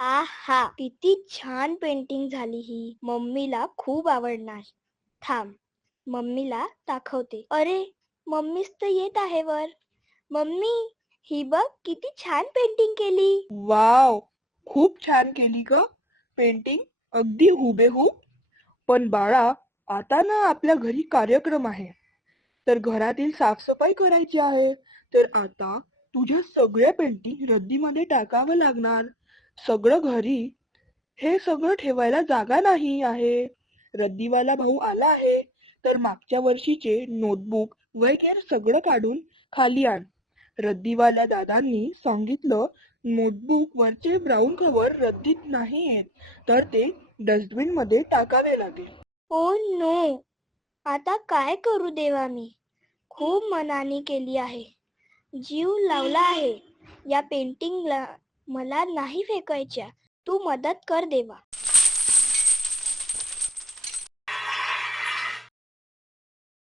आहा, किती छान पेंटिंग झाली ही. मम्मीला खूप आवडणार. थांब, मम्मीला दाखवते. अरे, मम्मीच तर येत आहे वर. मम्मी, ही बघ किती छान पेंटिंग केली. वाव, खूप छान केली ग पेंटिंग, अगदी हुबेहूब. पण बाळा, आता ना आपल्या घरी कार्यक्रम आहे, तर घरातील साफसफाई करायची आहे. तर आता तुझ्या सगळ्या पेंटिंग रद्दीमध्ये टाकावं लागणार. सगळं घरी हे सगळं ठेवायला जागा नाही आहे. रद्दीवाला भाऊ आला आहे, तर मागच्या वर्षीचे नोटबुक वगैरे सगळं काढून खाली आण. रद्दीवाल्या दादांनी सांगितलं, नोटबुक वरचे ब्राऊन कव्हर रद्दीत नाही येत, तर ते डस्टबिन मध्ये टाकावे लागेल. ओ नो, आता काय करू देवा मी. खूप मनाने केली आहे. जीव लावला आहे. या पेंटिंगला मला नाही फेकायच्या. तू मदत कर देवा.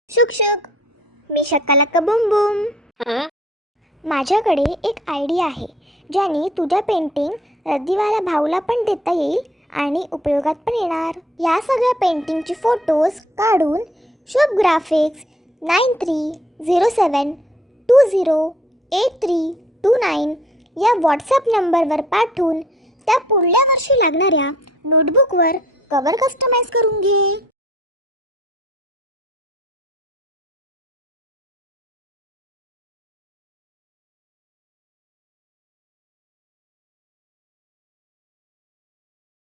शुक शुक, मी शकालका बुम बुम. माझ्याकडे एक आयडिया आहे, ज्याने तुझ्या पेंटिंग रद्दीवाला भाऊला पण देता येईल आणि उपयोगात पण येणार. या सगळ्या पेंटिंगचे फोटोज काढून शुभ ग्राफिक्स 9307208329 या व्हॉट्सॲप नंबरवर पाठवून त्या पुढल्या वर्षी लागणाऱ्या नोटबुकवर कवर कस्टमाइज करून घे.